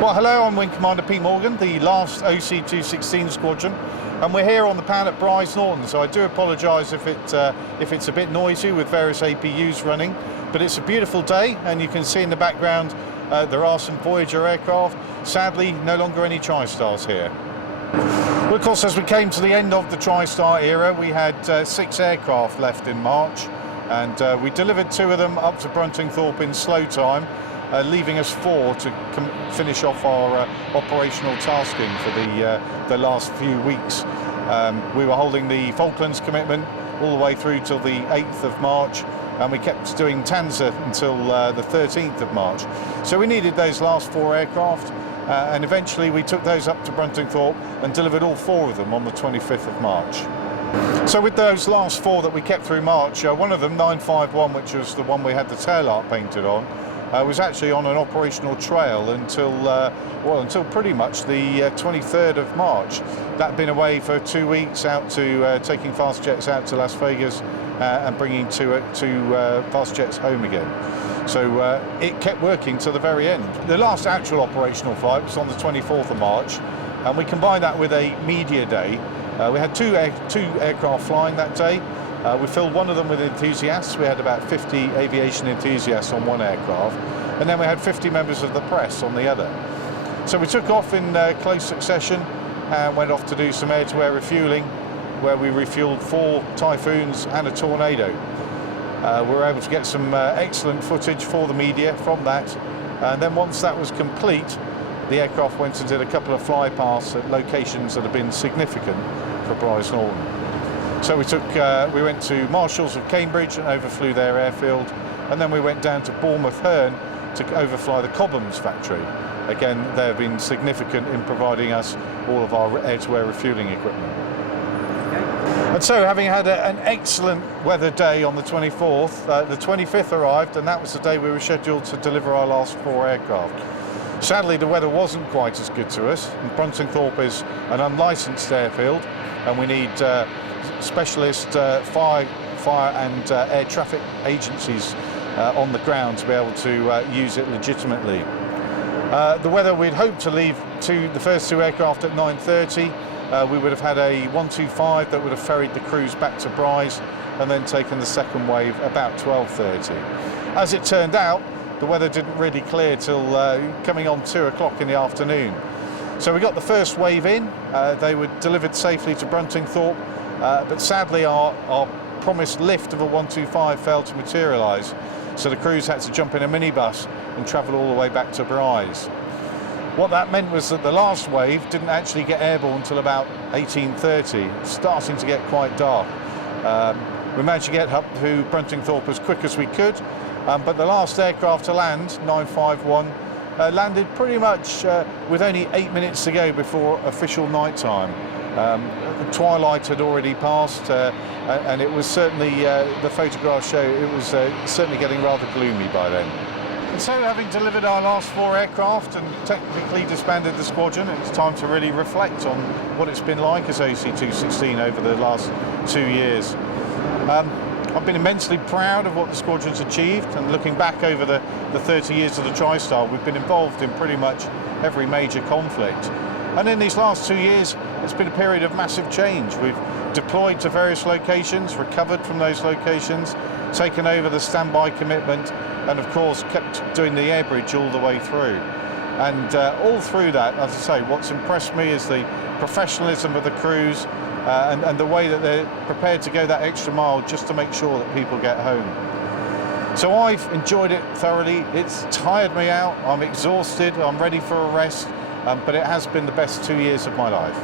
Well, hello, I'm Wing Commander Pete Morgan, the last OC216 squadron, and we're here on the pad at Bryce Norton, so I do apologise if it's a bit noisy with various APUs running, but it's a beautiful day, and you can see in the background there are some Voyager aircraft. Sadly, no longer any Tristars here. Well, of course, as we came to the end of the Tristar era, we had 6 aircraft left in March, and we delivered 2 of them up to Bruntingthorpe in slow time, leaving us 4 to finish off our operational tasking for the last few weeks. We were holding the Falklands commitment all the way through till the 8th of March, and we kept doing Tanza until the 13th of March. So we needed those last 4 aircraft, and eventually we took those up to Bruntingthorpe and delivered all 4 of them on the 25th of March. So with those last 4 that we kept through March, one of them, 951, which was the one we had the tail arc painted on, was actually on an operational trail until pretty much the 23rd of March. That'd been away for 2 weeks, out to taking fast jets out to Las Vegas and bringing two fast jets home again. So it kept working to the very end. The last actual operational flight was on the 24th of March, and we combined that with a media day. We had two aircraft flying that day. We filled one of them with enthusiasts. We had about 50 aviation enthusiasts on one aircraft, and then we had 50 members of the press on the other. So we took off in close succession and went off to do some air-to-air refuelling, where we refueled 4 Typhoons and a Tornado. We were able to get some excellent footage for the media from that, and then once that was complete, the aircraft went and did a couple of flypasts at locations that have been significant for Bryce Norton. So we went to Marshalls of Cambridge and overflew their airfield, and then we went down to Bournemouth Herne to overfly the Cobhams factory. Again, they have been significant in providing us all of our air-to-air refuelling equipment. And so, having had an excellent weather day on the 24th, the 25th arrived, and that was the day we were scheduled to deliver our last 4 aircraft. Sadly, the weather wasn't quite as good to us, and Bruntingthorpe is an unlicensed airfield, and we need specialist fire and air traffic agencies on the ground to be able to use it legitimately. The weather, we'd hoped to leave the first 2 aircraft at 9:30. We would have had a 125 that would have ferried the crews back to Bryce and then taken the second wave about 12:30. As it turned out, the weather didn't really clear till coming on 2 o'clock in the afternoon. So we got the first wave in. They were delivered safely to Bruntingthorpe, but sadly our promised lift of a 125 failed to materialise, so the crews had to jump in a minibus and travel all the way back to Bryce. What that meant was that the last wave didn't actually get airborne until about 18:30, starting to get quite dark. We managed to get up to Bruntingthorpe as quick as we could, but the last aircraft to land, 951, landed pretty much with only 8 minutes to go before official night time. The twilight had already passed, and it was certainly, the photographs show, it was certainly getting rather gloomy by then. And so, having delivered our last 4 aircraft and technically disbanded the squadron, it's time to really reflect on what it's been like as OC216 over the last 2 years. I've been immensely proud of what the squadron's achieved, and looking back over the 30 years of the Tristar, we've been involved in pretty much every major conflict. And in these last 2 years, it's been a period of massive change. We've deployed to various locations, recovered from those locations, taken over the standby commitment, and of course kept doing the air bridge all the way through. And all through that, as I say, what's impressed me is the professionalism of the crews, and the way that they're prepared to go that extra mile just to make sure that people get home. So I've enjoyed it thoroughly. It's tired me out, I'm exhausted, I'm ready for a rest, but it has been the best 2 years of my life.